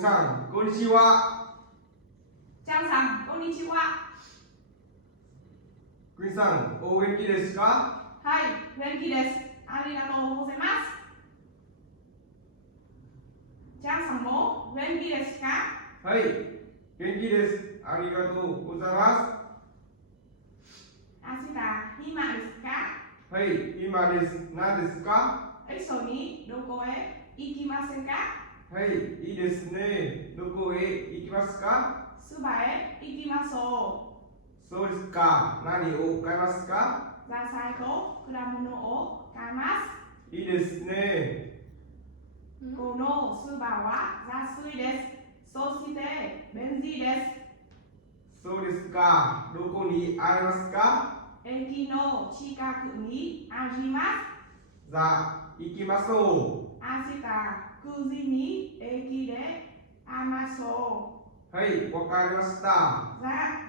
皆さん、こんにちは。ジャンさん、こんにちは。皆さん、お元気ですか？はい、元気です。ありがとうございます。ジャンさんも元気ですか？はい、元気です。ありがとうございま明日、暇ですか？す。はい、今です。何ですか？一緒にどこへ行きませんか？はい、いいですね。どこへ行きますか？スバへ行きましょそうですか。何を買いますか？う。野菜と果物を買いまいいですね。す。このスーパーは安いです。そして便利です。そうですか。どこにありますか？駅の近くにあります。じゃあ、行きましょ明日9時に駅で会いましょう。はい、わかりました。う。じゃあ